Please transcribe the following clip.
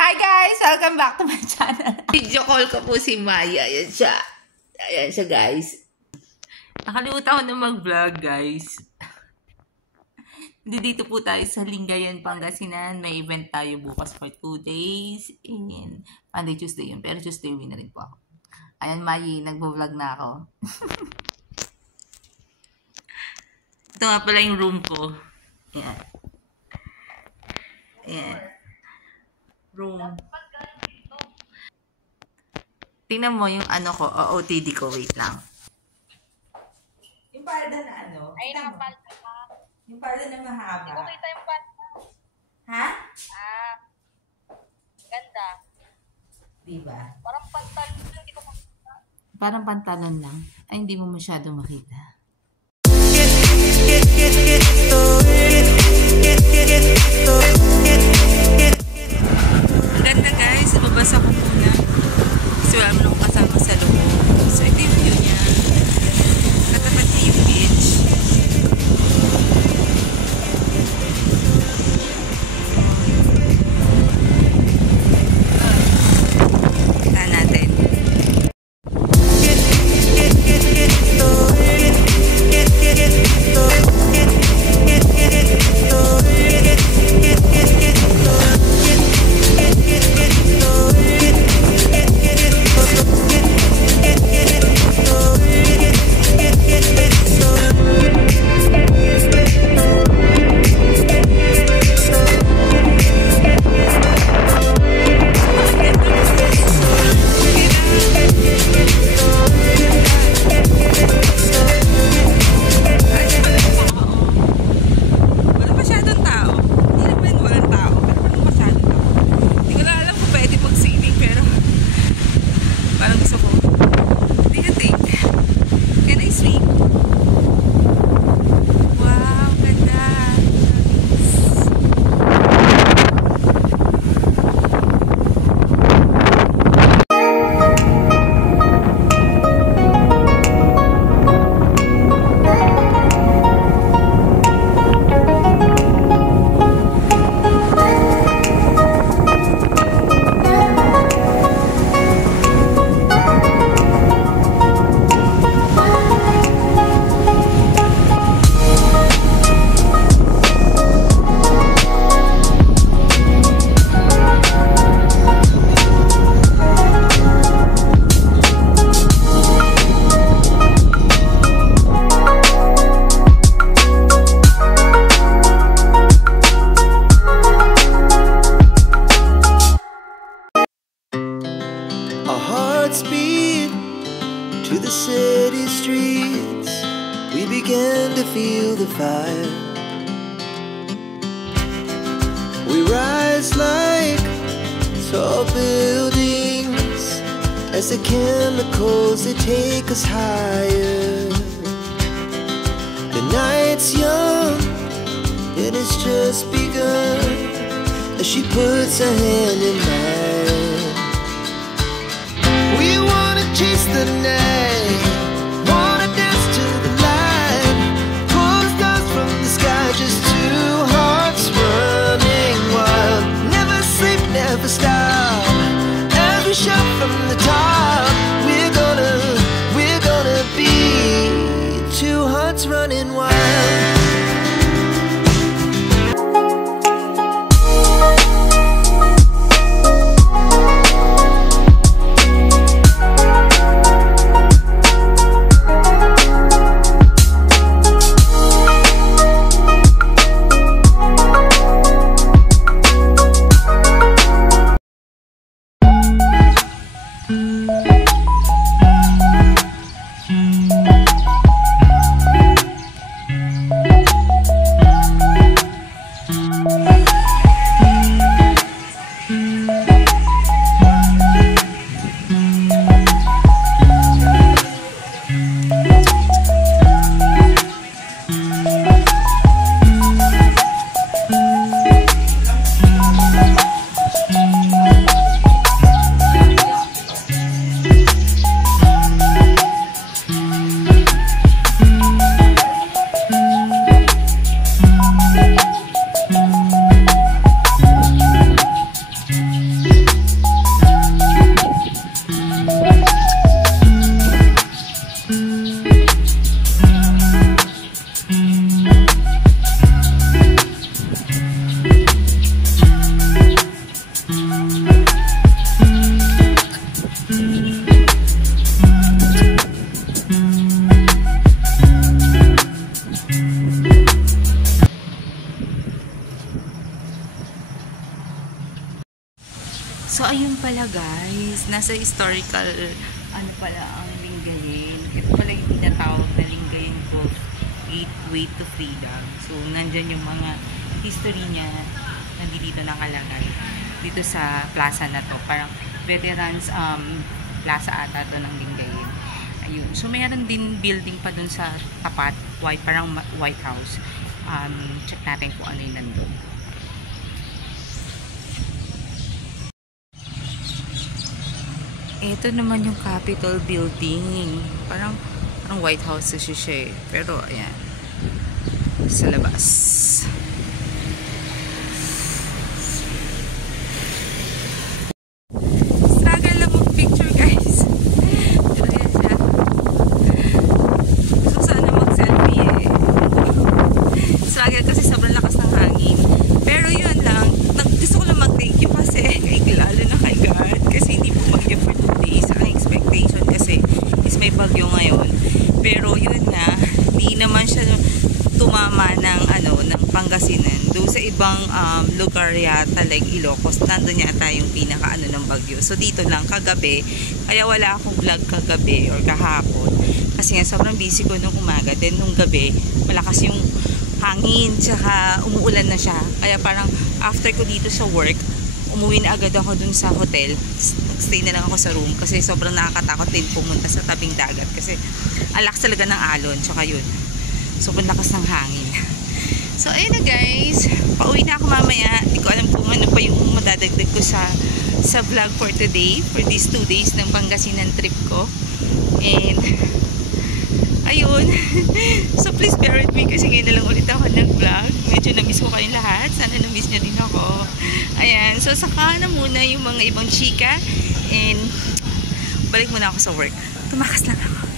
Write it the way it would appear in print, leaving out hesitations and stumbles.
Hi guys! Welcome back to my channel. Video call ko po si Maya. Ayan siya. Ayan siya guys. Nakalimutan ko na mag-vlog guys. Dito po tayo sa Lingayen, Pangasinan. May event tayo bukas for 2 days. And Monday, Tuesday yun. Pero Tuesday uwi na rin po ako. Ayan Maya, nagbo-vlog na ako. Ito nga pala yung room ko. Ayan. Ayan. Room. Tingnan mo yung ano ko, OOTD ko. Wait lang. Yung palda na ano? Ay, nakapalda ka. Yung palda na mahaba. Hindi ko kita yung palda. Ha? Ah. Ganda. Diba? Parang pantalon lang, hindi ko makita. Parang pantalon lang. Ay, hindi mo masyado makita. Ganda guys, mabasa ko muna. So, wala mo lang kasama sa loob. So, ito yung view niya. Katapat niya yung beach. Kita natin. To the city streets, we began to feel the fire. We rise like tall buildings as the chemicals, they take us higher. The night's young, it has just begun as she puts her hand in mine. We wanna chase the night, wanna dance to the light, pull the stars from the sky, just two hearts running wild. Never sleep, never stop, as we shout from the top. We're gonna be two hearts running wild. So, ayun pala guys, nasa historical, ano pala ang Lingayen. Ito pala yung tinatawag na Lingayen Grove Gateway to Freedom. So, nandyan yung mga history niya, nandito nakalagay. Dito sa plaza na to, parang veterans plaza ata to ng Lingayen. Ayun. So, mayroon din building pa dun sa tapat, parang White House. Check natin kung ano yung nandun. Ito naman yung Capitol Building. Parang White House siya eh. Pero, ayan. Sa labas. Struggle lang mag-picture, guys. Pero, ayan siya. Gusto sana mag-selfie eh. Struggle kasi sobrang lakas ng hangin. Pero, yun lang. Gusto ko lang mag-thank you kasi lalo na kay God. Kasi hindi po bagyo for 2 days. Ang expectation kasi is may bagyo ngayon. Pero yun nga, hindi naman siya tumama ng ng Pangasinan. Doon sa ibang lugar yata like Ilocos, nandun yata yung pinaka ng bagyo. So dito lang kagabi, kaya wala akong vlog kagabi or kahapon. Kasi nga sobrang busy ko nung umaga. Then nung gabi, malakas yung hangin, tsaka umuulan na siya. Kaya parang after ko dito sa work, umuwi na agad ako dun sa hotel. Stay na lang ako sa room kasi sobrang nakakatakot din pumunta sa tabing dagat kasi alakas talaga ng alon, tsaka yun sobrang lakas ng hangin. So ayun na guys, pauwi na ako mamaya. Hindi ko alam kung ano pa yung madadagdag ko sa vlog for today, for these 2 days ng Pangasinan trip ko. And ayun. So please bear with me kasi ngayon na lang ulit ako nag-vlog. Medyo na-miss ko kayong lahat. Sana na-miss nyo din ako. Ayan. So saka na muna yung mga ibang chika. And balik muna ako sa work. Tumakas lang ako.